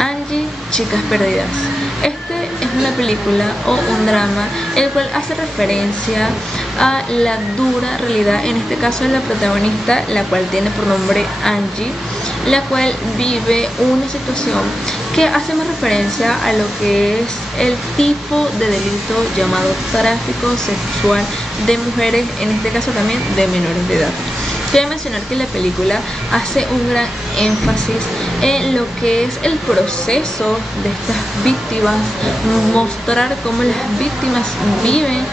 Angie, Chicas Perdidas. Este es una película o un drama el cual hace referencia a la dura realidad, en este caso de la protagonista, la cual tiene por nombre Angie, la cual vive una situación que hace más referencia a lo que es el tipo de delito llamado tráfico sexual de mujeres, en este caso también de menores de edad. Quiero mencionar que la película hace un gran énfasis en lo que es el proceso de estas víctimas, mostrar cómo las víctimas viven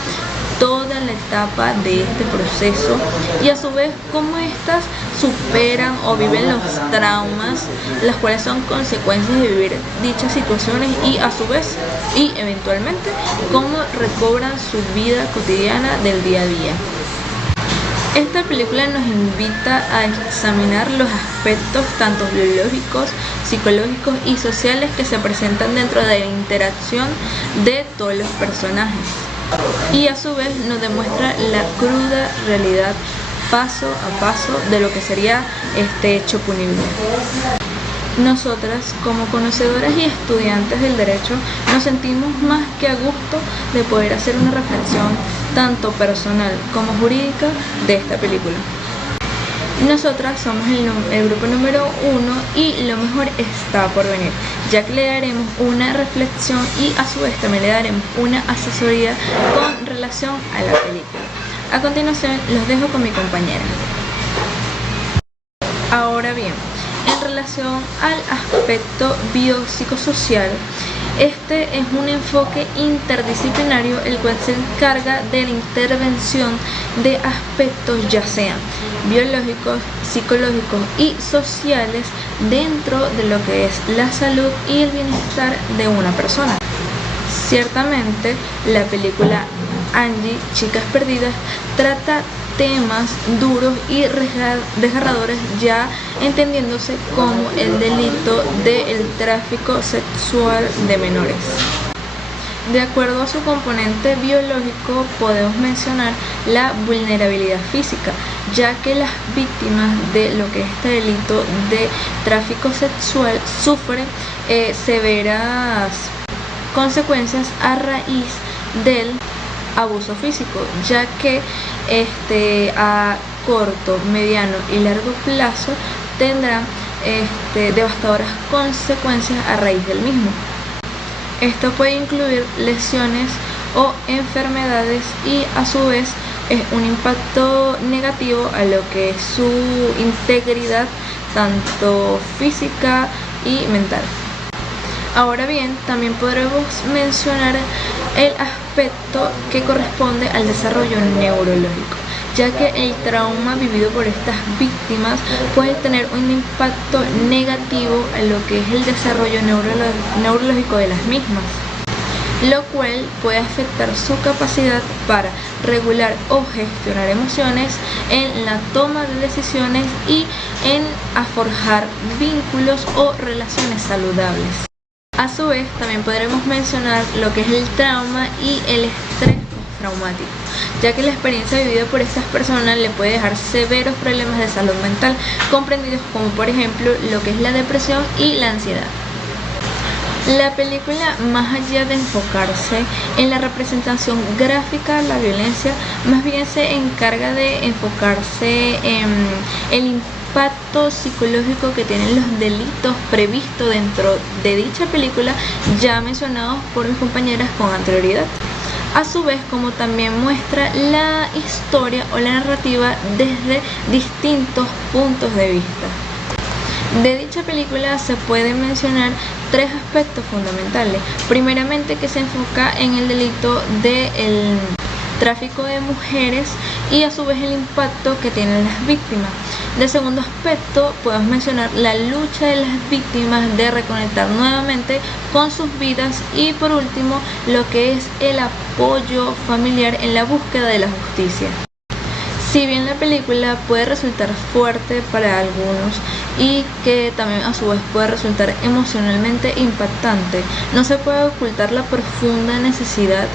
toda la etapa de este proceso y a su vez cómo éstas superan o viven los traumas, las cuales son consecuencias de vivir dichas situaciones, y a su vez y eventualmente cómo recobran su vida cotidiana del día a día. Esta película nos invita a examinar los aspectos tanto biológicos, psicológicos y sociales que se presentan dentro de la interacción de todos los personajes, y a su vez nos demuestra la cruda realidad paso a paso de lo que sería este hecho punible. Nosotras, como conocedoras y estudiantes del derecho, nos sentimos más que a gusto de poder hacer una reflexión tanto personal como jurídica de esta película. Nosotras somos el grupo número 1 y lo mejor está por venir, ya que le daremos una reflexión y a su vez también le daremos una asesoría con relación a la película. A continuación los dejo con mi compañera. Ahora bien, en relación al aspecto biopsicosocial, este es un enfoque interdisciplinario el cual se encarga de la intervención de aspectos ya sean biológicos, psicológicos y sociales dentro de lo que es la salud y el bienestar de una persona. Ciertamente, la película Angie, Chicas Perdidas trata temas duros y desgarradores, ya entendiéndose como el delito del tráfico sexual de menores. De acuerdo a su componente biológico, podemos mencionar la vulnerabilidad física, ya que las víctimas de lo que es este delito de tráfico sexual sufren severas consecuencias a raíz del abuso físico, ya que a corto, mediano y largo plazo tendrán devastadoras consecuencias a raíz del mismo. Esto puede incluir lesiones o enfermedades y a su vez es un impacto negativo a lo que es su integridad tanto física y mental. Ahora bien, también podremos mencionar el aspecto que corresponde al desarrollo neurológico, ya que el trauma vivido por estas víctimas puede tener un impacto negativo a lo que es el desarrollo neurológico de las mismas, lo cual puede afectar su capacidad para regular o gestionar emociones, en la toma de decisiones y en forjar vínculos o relaciones saludables. A su vez, también podremos mencionar lo que es el trauma y el estrés traumático, ya que la experiencia vivida por estas personas le puede dejar severos problemas de salud mental, comprendidos como por ejemplo lo que es la depresión y la ansiedad. La película, más allá de enfocarse en la representación gráfica de la violencia, más bien se encarga de enfocarse en el impacto psicológico que tienen los delitos previstos dentro de dicha película, ya mencionados por mis compañeras con anterioridad. A su vez, como también muestra la historia o la narrativa desde distintos puntos de vista. De dicha película se pueden mencionar tres aspectos fundamentales. Primeramente, que se enfoca en el delito del tráfico de mujeres y a su vez el impacto que tienen las víctimas. De segundo aspecto, podemos mencionar la lucha de las víctimas de reconectar nuevamente con sus vidas, y por último, lo que es el apoyo familiar en la búsqueda de la justicia. Si bien la película puede resultar fuerte para algunos y que también a su vez puede resultar emocionalmente impactante, no se puede ocultar la profunda necesidad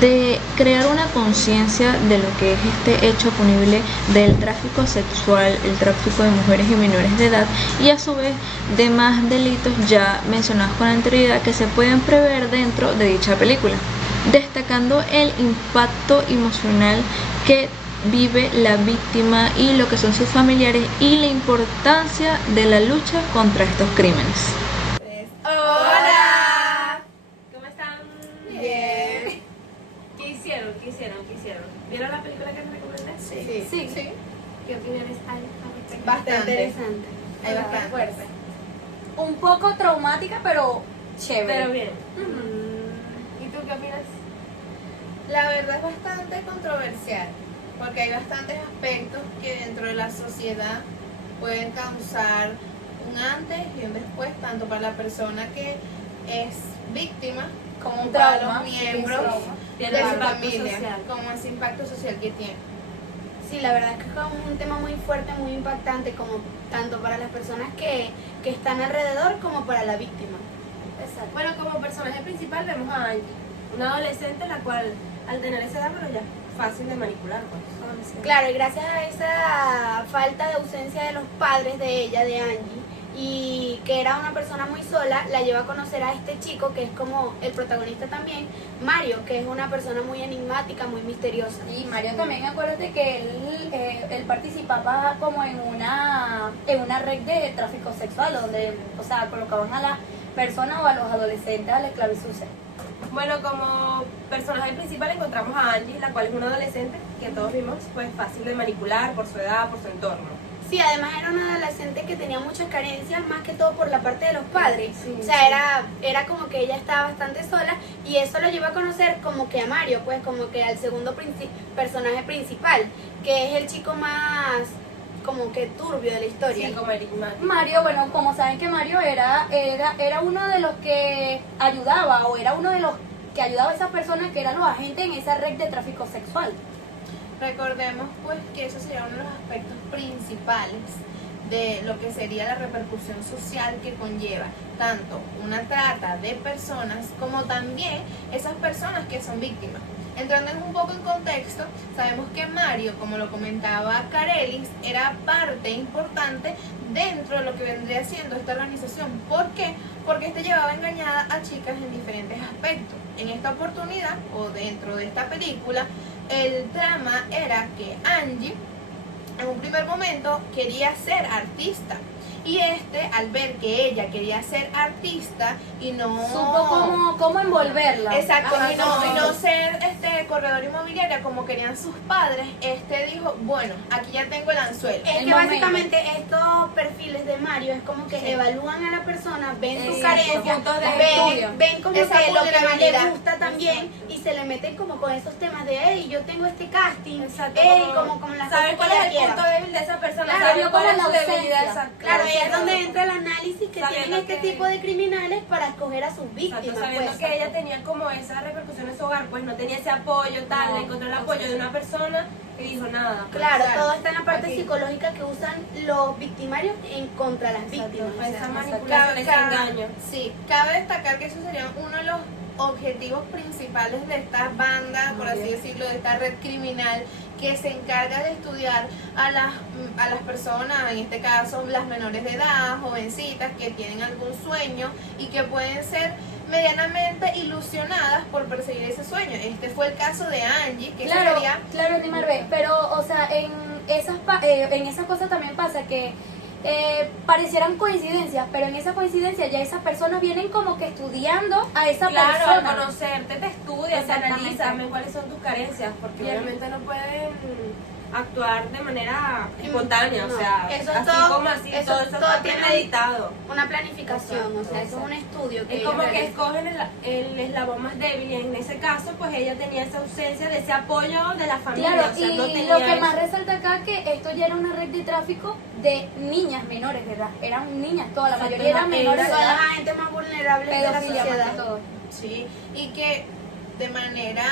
de crear una conciencia de lo que es este hecho punible del tráfico sexual, el tráfico de mujeres y menores de edad, y a su vez de más delitos ya mencionados con anterioridad que se pueden prever dentro de dicha película, destacando el impacto emocional que vive la víctima y lo que son sus familiares y la importancia de la lucha contra estos crímenes. Hola, ¿Cómo están? bien. ¿Qué hicieron? ¿Vieron la película que te recomendé? Sí. ¿Qué opiniones hay al respecto? Bastante Interesante. Hay bastante. Fuerte. Un poco traumática, pero chévere. Pero bien. ¿Y tú qué opinas? La verdad es bastante controversial, porque hay bastantes aspectos que dentro de la sociedad pueden causar un antes y un después, tanto para la persona que es víctima como Un para trauma, los sí, miembros un trauma. Tiene de un su impacto familia, social. como ese impacto social que tiene. Sí, la verdad es que es un tema muy fuerte, muy impactante, como tanto para las personas que están alrededor como para la víctima. Exacto. Bueno, como personaje principal vemos a Angie, una adolescente la cual al tener esa edad, pero ya fácil de manipular, pues. Claro, y gracias a esa falta de ausencia de los padres de ella, de Angie, y que era una persona muy sola, la lleva a conocer a este chico que es como el protagonista también, Mario, que es una persona muy enigmática, muy misteriosa. Y Mario también, acuérdate que él participaba como en una red de tráfico sexual, donde, o sea, colocaban a las personas o a los adolescentes a la esclavitud. Bueno, como personaje principal encontramos a Angie, la cual es una adolescente que todos vimos, pues fácil de manipular por su edad, por su entorno. Sí, además era una adolescente que tenía muchas carencias, más que todo por la parte de los padres. Sí, o sea, era como que ella estaba bastante sola y eso lo llevó a conocer como que a Mario, pues como que al segundo personaje principal, que es el chico más como que turbio de la historia. Sí, como Eric Mario, bueno, como saben que Mario era uno de los que ayudaba, o era uno de los que ayudaba a esas personas que eran los agentes en esa red de tráfico sexual. Recordemos pues que eso sería uno de los aspectos principales de lo que sería la repercusión social que conlleva tanto una trata de personas como también esas personas que son víctimas. Entrando un poco en contexto, sabemos que Mario, como lo comentaba Carelis, era parte importante dentro de lo que vendría siendo esta organización. ¿Por qué? Porque este llevaba engañada a chicas en diferentes aspectos. En esta oportunidad, o dentro de esta película, el trama era que Angie, en un primer momento, quería ser artista. Y al ver que ella quería ser artista y no... Supo cómo envolverla. Exacto, Ajá, y no ser corredor inmobiliaria como querían sus padres, dijo, bueno, aquí ya tengo el anzuelo. Es El que momento. básicamente estos perfiles de Mario es como que Sí. evalúan a la persona, ven sus Exacto, carencias, puntos de estudio. ven como Esa que lo que más le vulnerabilidad. gusta también y se le meten como con esos temas de, hey, yo tengo este casting, Exacto, hey, como las cosas saber que cuál ella es el quiera. punto débil de esa persona, Claro, saber vio cuál como es la su debilidad. ausencia. Exacto. Claro, ahí es donde entra el análisis que Sabiendo tienen este que- tipo de criminales para escoger a sus víctimas. Exacto, sabiendo pues. que ella tenía como esa repercusión en su hogar, pues no tenía ese apoyo tal, No, le encontró el apoyo de una persona y dijo nada. Claro, Exacto. todo está en la parte Aquí. psicológica que usan los victimarios en contra las víctimas. Pues esa Cabe- manipulación, ese cabe- engaño. Sí, cabe destacar que eso sería uno de los objetivos principales de esta banda, por así decirlo, de esta red criminal que se encarga de estudiar a las personas, en este caso las menores de edad, jovencitas que tienen algún sueño y que pueden ser medianamente ilusionadas por perseguir ese sueño. Este fue el caso de Angie, que Claro, sería... claro, Di Marvé, pero, o sea, en esas cosas también pasa que parecieran coincidencias, pero en esa coincidencia ya esas personas vienen como que estudiando a esa Claro, al persona. conocerte te estudias, te Exactamente. analizas, también cuáles son tus carencias, porque Bien. obviamente no pueden actuar de manera espontánea, No, o sea, eso es así todo- como así, eso todo eso todo está tiene premeditado. Una planificación, o sea, eso es Exacto. un estudio que Es ellos como que realizan. escogen el eslabón más débil y en ese caso pues ella tenía esa ausencia de ese apoyo de la familia, Claro, o sea, y no tenía lo que más eso. resalta acá que esto ya era una red de tráfico de niñas menores de edad. Eran niñas, toda la Exacto, mayoría eran no, menores de Son edad. los agentes más vulnerables de la Pedofilia más sociedad. que todo. Sí, y que de manera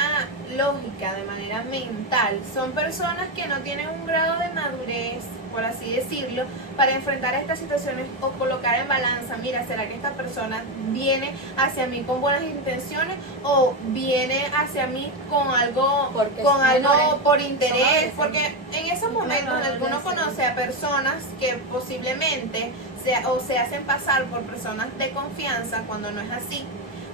lógica, de manera mental, son personas que no tienen un grado de madurez, por así decirlo, para enfrentar estas situaciones o colocar en balanza, mira, ¿será que esta persona viene hacia mí con buenas intenciones o viene hacia mí con algo, Porque con son algo menores, por son interés? adolescentes. Porque en esos momentos uno conoce a personas que posiblemente se hacen pasar por personas de confianza cuando no es así.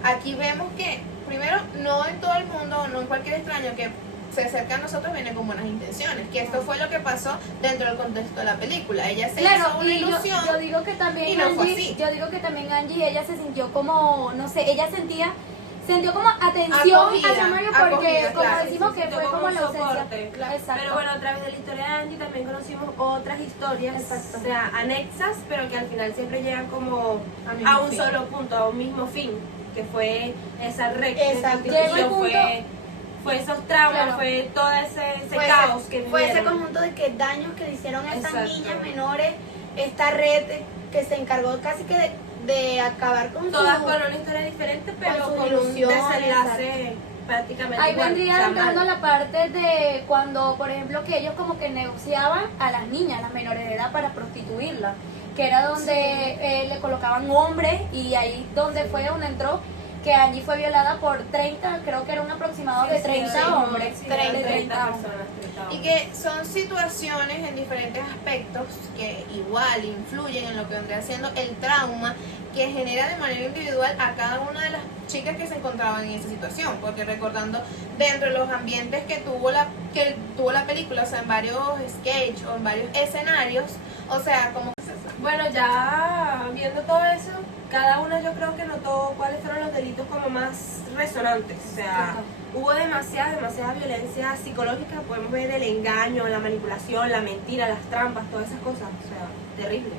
Aquí vemos que, primero, no en todo el mundo, no en cualquier extraño que se acerca a nosotros viene con buenas intenciones, que esto fue lo que pasó dentro del contexto de la película. Ella se hizo una y ilusión. yo digo que también y no fue Angie, así. yo digo que también Angie, ella se sintió como, no sé, ella sintió como atención Acogida, hacia Mario porque acogida, como claro, decimos que sintió fue como un la ausencia. soporte. Exacto. Pero bueno, a través de la historia de Angie también conocimos otras historias, Exacto. o sea, anexas, pero que al final siempre llegan como Al mismo a un fin. solo punto, a un mismo fin, que fue esa red Exacto. de Llegó el prostitución, fue esos traumas, Claro. fue todo ese Fue caos ese- que fue ese vivieron. conjunto de que daños que le hicieron a estas Exacto. niñas menores, esta red que se encargó casi que de acabar con Todas su... con una historia diferente, pero sus con un ilusiones, desenlace prácticamente Ahí igual, vendría o sea, entrando mal. la parte de cuando, por ejemplo, que ellos como que negociaban a las niñas, las menores de edad, para prostituirlas, que era donde le colocaban hombres y ahí donde fue donde entró que Angie fue violada por 30, creo que era un aproximado de 30 hombres, sí, 30 30 hombres. personas, 30 Y hombres. que son situaciones en diferentes aspectos que igual influyen en lo que vendría siendo el trauma que genera de manera individual a cada una de las chicas que se encontraban en esa situación, porque recordando dentro de los ambientes que tuvo la película, o sea, en varios sketches o en varios escenarios, o sea, como Bueno, ya viendo todo eso, cada una yo creo que notó cuáles fueron los delitos como más resonantes. O sea, hubo demasiada violencia psicológica. Podemos ver el engaño, la manipulación, la mentira, las trampas, todas esas cosas. O sea, terrible.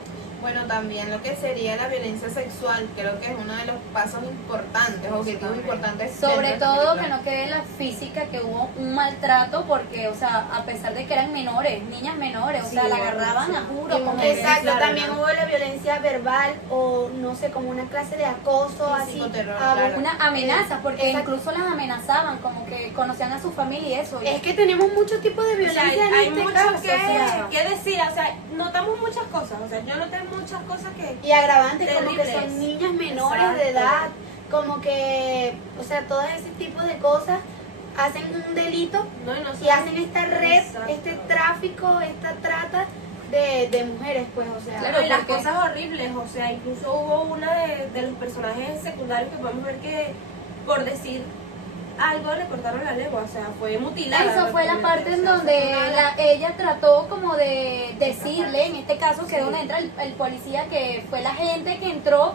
bueno, también lo que sería la violencia sexual, creo que es uno de los pasos importantes, objetivos importantes. Sobre dentro de esta todo que película. no quede la física, que hubo un maltrato porque, o sea, a pesar de que eran menores, niñas menores, o Sí, sea, la bueno, agarraban sí. a juro. Y Como mujeres, que- Exacto, claro, también ¿no? hubo la violencia verbal o no sé, como una clase de acoso, Sí, así. psicoterror, Ah, claro. una amenaza, porque Exacto. incluso las amenazaban, como que conocían a su familia y eso. Es que tenemos muchos tipos de O sea, violencia hay en este mucho caso. que, o sea, que decir. O sea, notamos muchas cosas. O sea, yo noté muchas cosas que... y agravantes como que Terribles. son niñas menores de Exacto. edad, como que, o sea, todo ese tipo de cosas hacen un delito No, y no y son- hacen esta red, Exacto. este tráfico, esta trata de mujeres, pues, o sea. Claro, y las porque- cosas horribles, o sea, incluso hubo una de los personajes secundarios que podemos ver que, por decir algo, le cortaron la lengua, o sea, fue mutilada. Eso fue la prácticamente, parte o en sea, donde fue una- ella trató como de decirle, en este caso que Sí. es donde entra el policía, que fue la gente que entró,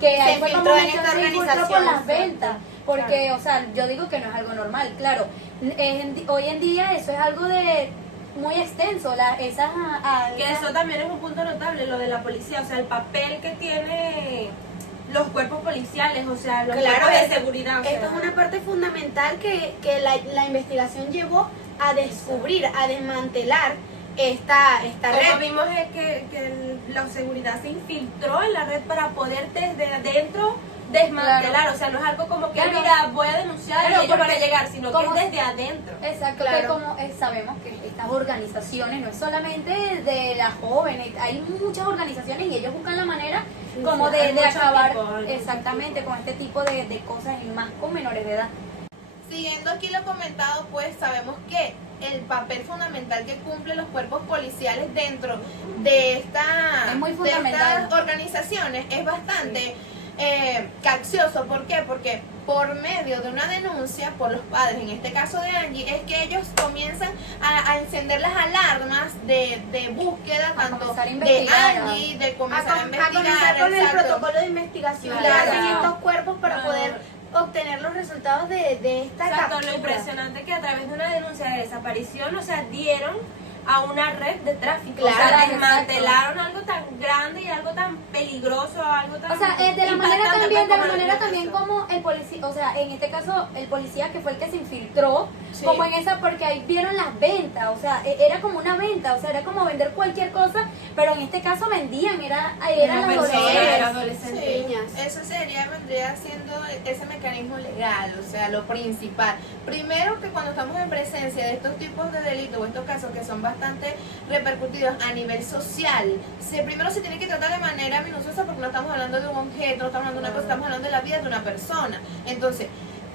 que Se ahí fue infiltró como en esta se infiltró por organización, las exacto. ventas, porque, o sea, yo digo que no es algo normal, claro, hoy en día eso es algo de muy extenso, Que eso también es un punto notable, lo de la policía, o sea, el papel que tiene los cuerpos policiales, o sea, los Claro, cuerpos de esto- seguridad. o Esto sea, es una parte fundamental que la investigación llevó a descubrir, a desmantelar esta Como red. vimos es que la seguridad se infiltró en la red para poder desde adentro desmantelar, Claro. o sea, no es algo como que, Claro. mira, voy a denunciar Claro, y ellos van a porque llegar, sino que como- es desde adentro. Exacto, Claro. que como sabemos que estas organizaciones no es solamente de las jóvenes, hay muchas organizaciones y ellos buscan la manera como sí, hay de muchos acabar tipos, hay muchos exactamente tipos. con este tipo de cosas y más con menores de edad. Siguiendo aquí lo comentado, pues sabemos que el papel fundamental que cumplen los cuerpos policiales dentro de, Es muy de fundamental. estas organizaciones es bastante capcioso. ¿Por qué? Porque por medio de una denuncia por los padres, en este caso de Angie, es que ellos comienzan a encender las alarmas de búsqueda, A tanto comenzar a de investigar, Angie, de A, comenzar a a investigar. comenzar con el exacto. protocolo de investigación que Claro. hacen estos cuerpos para Claro. poder obtener los resultados de esta Exacto, lo captura. impresionante que a través de una denuncia de desaparición, o sea, dieron a una red de tráfico, Claro, o sea, exacto. desmantelaron algo tan grande y algo tan peligroso, algo tan O sea, de la manera tan impactante también, de la como lo manera que también pasó. como el policía, o sea, en este caso el policía que fue el que se infiltró, Sí. como en esa, porque ahí vieron las ventas, o sea, era como una venta, o sea, era como vender cualquier cosa, pero en este caso vendían, eran las personas, adolescentes. Sí, niñas. eso vendría siendo ese mecanismo legal, o sea, lo principal. Primero que cuando estamos en presencia de estos tipos de delitos o estos casos que son bastante repercutidos a nivel social, primero se tiene que tratar de manera minuciosa porque no estamos hablando de un objeto, no estamos hablando de una cosa, estamos hablando de la vida de una persona. Entonces,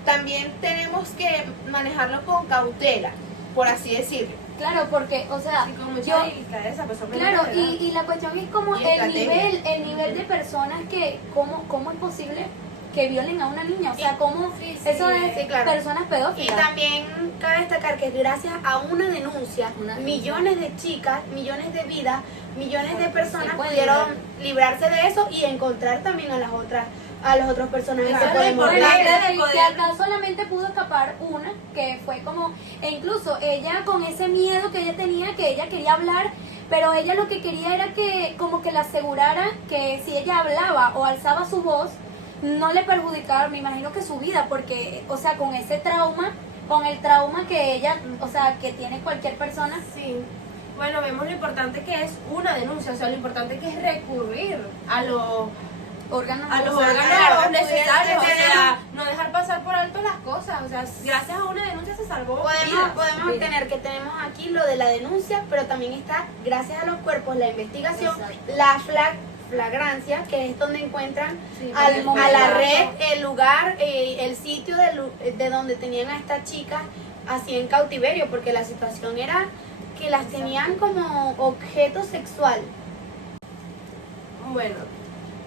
también tenemos que manejarlo con cautela, por así decirlo. Claro, porque, o sea, Y con mucha yo, delicadeza, pues son claro, menores de edad. y la cuestión es como Y el estrategia. nivel de personas que, ¿cómo es posible que violen a una niña? O sea, ¿cómo Sí, eso es sí, claro. personas Y pedófilas? también cabe destacar que gracias a una denuncia, Una denuncia. millones de chicas, millones de vidas, millones de personas pueden pudieron librarse de eso y encontrar también a los otros personajes Eso que es lo podemos Bueno, importante. ver. de que poder- acá solamente pudo escapar una, que fue como, e incluso ella con ese miedo que ella tenía, que ella quería hablar, pero ella lo que quería era que como que le asegurara que si ella hablaba o alzaba su voz, no le perjudicaba, me imagino que su vida, porque, o sea, con ese trauma, con el trauma que ella, o sea, que tiene cualquier persona, Sí. Bueno, vemos lo importante que es una denuncia, o sea, lo importante que es recurrir a los órganos. a los O sea, órganos claro, necesarios, o pudiera sea, no dejar pasar por alto las cosas, o sea, gracias a una denuncia se salvó vidas. Podemos Sí. tener que tenemos aquí lo de la denuncia, pero también está, gracias a los cuerpos, la investigación, Exacto. la flagrancia, que es donde encuentran Sí, a el momento. la red, el lugar, el sitio de donde tenían a estas chicas así en cautiverio, porque la situación era que las tenían como objeto sexual. Bueno,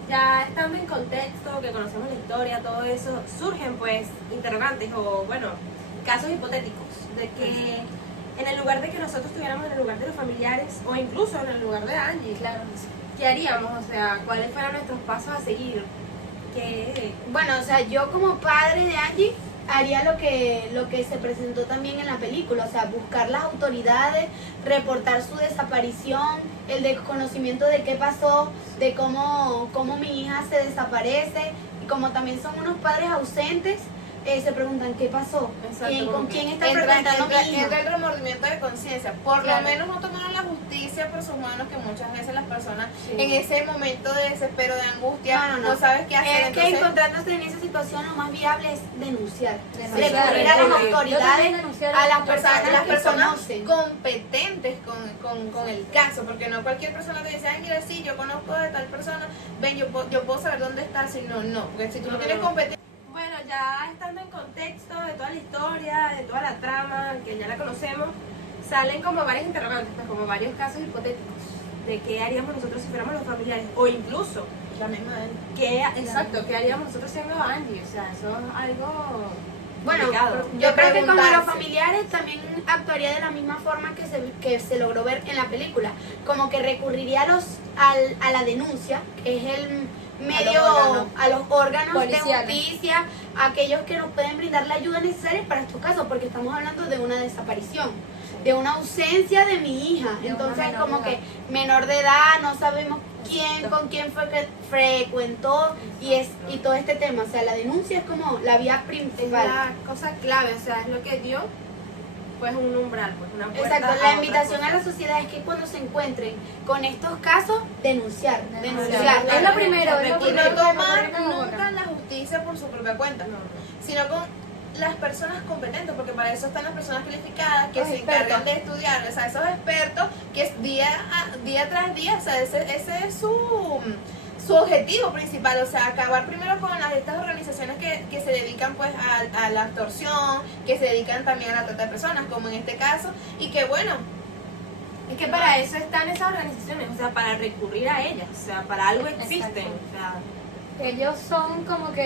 ya estando en contexto, que conocemos la historia, todo eso, surgen pues interrogantes o bueno, casos hipotéticos de que en el lugar de que nosotros estuviéramos en el lugar de los familiares o incluso en el lugar de Angie, Claro. ¿qué haríamos? O sea, ¿cuáles fueran nuestros pasos a seguir? ¿Qué? Bueno, o sea, yo como padre de Angie haría lo que se presentó también en la película, o sea, buscar las autoridades, reportar su desaparición, el desconocimiento de qué pasó, de cómo mi hija se desaparece, y como también son unos padres ausentes, se preguntan qué pasó, Exacto, con como quién que está frecuentando mi hija. Entra el remordimiento de conciencia. Por Claro. lo menos no tomaron la justicia por sus manos, que muchas veces las personas Sí. en ese momento de desespero, de angustia, no sabes qué hacer. Es que Entonces, encontrándose en esa situación lo más viable es denunciar, Denunciar, recurrir a las recurrir. Yo también autoridades, denunciar a las o sea, personas las que personas conocen. competentes con el caso, porque no cualquier persona te dice, ay, mira, sí, yo conozco de tal persona, ven, yo puedo saber dónde está, si no, porque si tú no No, tienes no. competencia. Bueno, ya estando en contexto de toda la historia, de toda la trama, que ya la conocemos, salen como varios interrogantes, pues como varios casos hipotéticos de qué haríamos nosotros si fuéramos los familiares, o incluso, La misma de él. exacto, qué haríamos nosotros siendo Angie, o sea, eso es algo Bueno, complicado. yo creo que como los preguntarse. familiares también actuaría de la misma forma que se logró ver en la película, como que recurriría a la denuncia, que es el medio, a los órganos de policiales. justicia, a aquellos que nos pueden brindar la ayuda necesaria para estos casos, porque estamos hablando de una desaparición, de una ausencia de mi hija, De una entonces menor como de que edad. menor de edad, no sabemos con quién fue que frecuentó y todo este tema, o sea, la denuncia es como la vía Es principal. la cosa clave, o sea, es lo que dio pues un umbral, pues una puerta. Exacto, a la otra invitación a cosa. la sociedad es que cuando se encuentren con estos casos, denunciar. Denunciar. Es lo primero, es lo Y no primero. tomar Recurrir a los nunca órganos. la justicia por su propia cuenta, No. sino con las personas competentes, porque para eso están las personas calificadas que Los se expertos. encargan de estudiar, o sea, esos expertos que es día tras día, o sea, ese es su objetivo principal, o sea, acabar primero con estas organizaciones que se dedican pues a la extorsión, que se dedican también a la trata de personas, como en este caso, y que bueno, Es que para eso están esas organizaciones, o sea, para recurrir a ellas, o sea, para algo existen, Exacto. o sea, Ellos son como que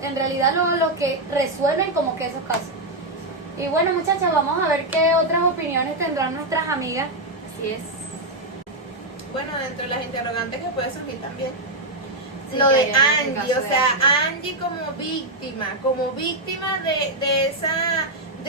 en realidad lo que resuelven como que esos casos. Y bueno, muchachas, vamos a ver qué otras opiniones tendrán nuestras amigas. así es. bueno, dentro de las interrogantes que puede surgir también. Sí, Lo que de hay en el Angie, caso o de sea, Angie. Angie como víctima de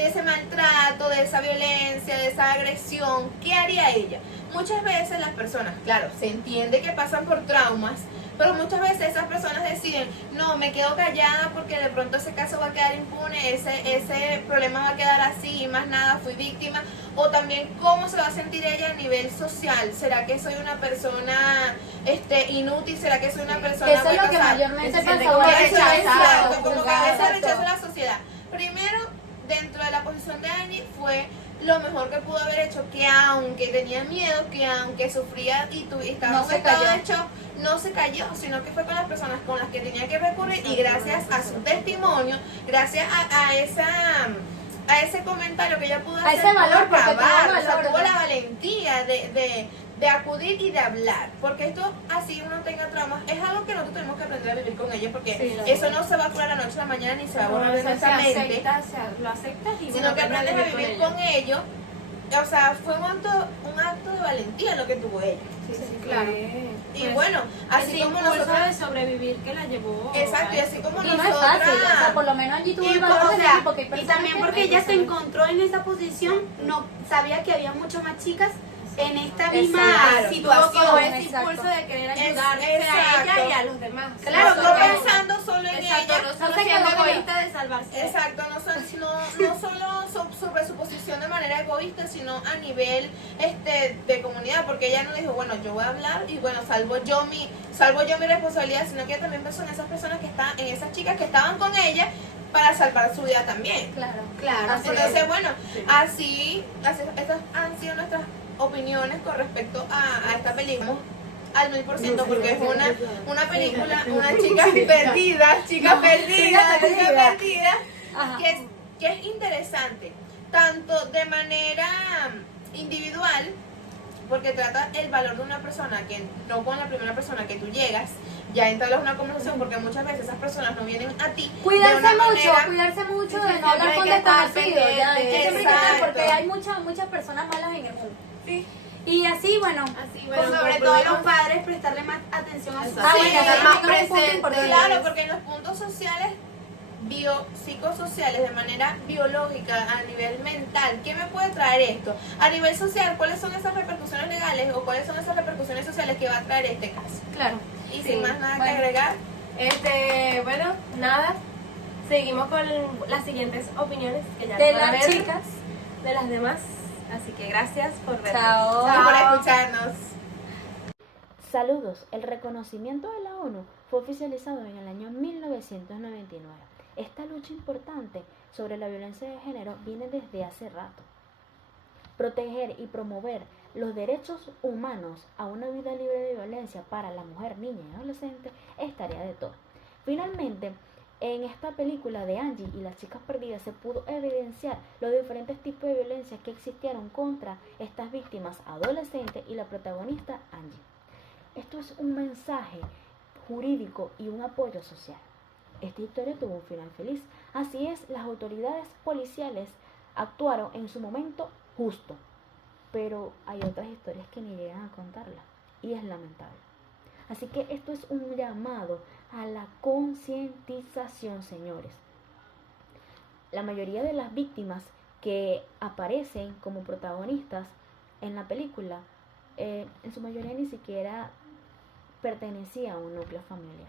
ese maltrato, de esa violencia, de esa agresión, ¿qué haría ella? Muchas veces las personas, claro, se entiende que pasan por traumas, Pero muchas veces esas personas deciden, no, me quedo callada porque de pronto ese caso va a quedar impune, ese problema va a quedar así y más nada, fui víctima. O también cómo se va a sentir ella a nivel social. ¿Será que soy una persona inútil? ¿Será que soy una persona Eso es lo buena? que O sea, mayormente se siente pasa. como Bueno, rechazado, exacto, como que a veces exacto. rechazo la sociedad. Primero, dentro de la posición de Angie fue lo mejor que pudo haber hecho, que aunque tenía miedo, que aunque sufría y estaba No en un se estado cayó. de shock, no se cayó, sino que fue con las personas con las que tenía que recurrir y gracias a su testimonio, gracias a ese comentario que ella pudo A hacer, ese valor, pudo porque tuvo acabar, o sea, valor, tuvo ¿no? la valentía de acudir y de hablar, porque esto, así uno tenga traumas, es algo que nosotros tenemos que aprender a vivir con ella, porque Sí, eso no se va a curar la noche a la mañana ni se va a borrar de nuestra mente, lo aceptas y sino que aprendes a vivir ello. con ello. O sea, fue un acto de valentía lo que tuvo ella. Claro. Y bueno, así como nosotros... de sobrevivir que la llevó. Exacto, y así como Y no es nosotras... fácil, o sea, por lo menos allí tuvo Y, el valor o de sea, decir, porque hay y personas también que- porque ella se encontró en esa posición, no sabía que había muchas más chicas en esta misma Exacto. situación. Tuvo ese Exacto. impulso de querer Es- ayudarse a ella exacto. y a los demás. Claro, No no solo- pensando solo en Exacto, ella. no solo se siendo quedó egoísta de salvarse. Exacto, no solo sobre su posición de manera egoísta, sino a nivel de comunidad, porque ella no dijo, bueno, yo voy a hablar y bueno, salvo yo mi responsabilidad, sino que ella también pensó en esas personas que estaban, en esas chicas que estaban con ella para salvar su vida también. Claro. Claro, Así Entonces, es. bueno, así estas han sido nuestras opiniones con respecto a esta película. Al 1000%, porque es una película, una chica perdida, Ajá. que es interesante, tanto de manera individual, porque trata el valor de una persona, que no con la primera persona que tú llegas, ya entablas una conversación, porque muchas veces esas personas no vienen a ti de Cuidarse una mucho, manera... cuidarse mucho Sí, de sí, no hablar siempre con hay que estar desconocidos, ya, hay que pendiente. siempre estar, porque Exacto. hay muchas personas malas en el mundo. Sí. Y así, bueno, Así, Bueno, pero sobre todo los padres prestarle más atención a sus Exacto. hijos. bueno, Sí, eso más también es un punto presente, importante. Claro, porque en los puntos sociales, biopsicosociales, de manera biológica, a nivel mental, ¿qué me puede traer esto? A nivel social, ¿cuáles son esas repercusiones legales o cuáles son esas repercusiones sociales que va a traer este caso? Claro. Y Sí, sin más nada que bueno. agregar, Bueno, nada. Seguimos con las siguientes opiniones que ya De van a las ver chicas. de las demás. Así que gracias por vernos. Chao. y por escucharnos. Saludos. El reconocimiento de la ONU fue oficializado en el año 1999. Esta lucha importante sobre la violencia de género viene desde hace rato. Proteger y promover los derechos humanos a una vida libre de violencia para la mujer, niña y adolescente es tarea de todos. Finalmente, en esta película de Angie y las chicas perdidas se pudo evidenciar los diferentes tipos de violencia que existieron contra estas víctimas adolescentes y la protagonista Angie. Esto es un mensaje jurídico y un apoyo social. Esta historia tuvo un final feliz. Así es, las autoridades policiales actuaron en su momento justo, pero hay otras historias que ni llegan a contarla y es lamentable. Así que esto es un llamado a la concientización, señores. La mayoría de las víctimas que aparecen como protagonistas en la película, en su mayoría ni siquiera pertenecía a un núcleo familiar.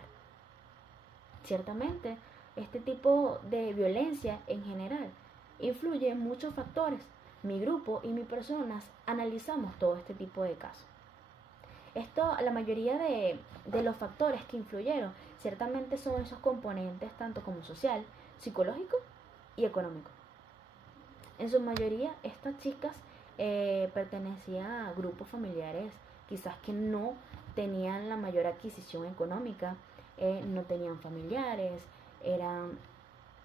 Ciertamente, este tipo de violencia en general influye en muchos factores. Mi grupo y mi personas analizamos todo este tipo de casos. La mayoría de los factores que influyeron ciertamente son esos componentes tanto como social, psicológico y económico. En su mayoría estas chicas pertenecían a grupos familiares quizás que no tenían la mayor adquisición económica, no tenían familiares,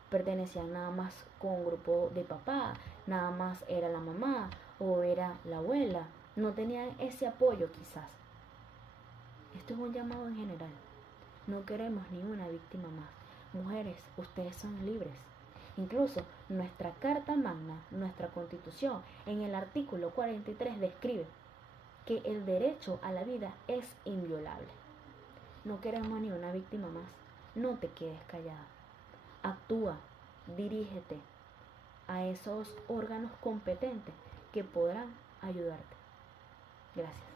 pertenecían nada más con un grupo de papá, nada más era la mamá o era la abuela, no tenían ese apoyo quizás. Esto es un llamado en general. No queremos ni una víctima más. Mujeres, ustedes son libres. Incluso nuestra Carta Magna, nuestra Constitución, en el artículo 43 describe que el derecho a la vida es inviolable. No queremos ni una víctima más. No te quedes callada. Actúa, dirígete a esos órganos competentes que podrán ayudarte. Gracias.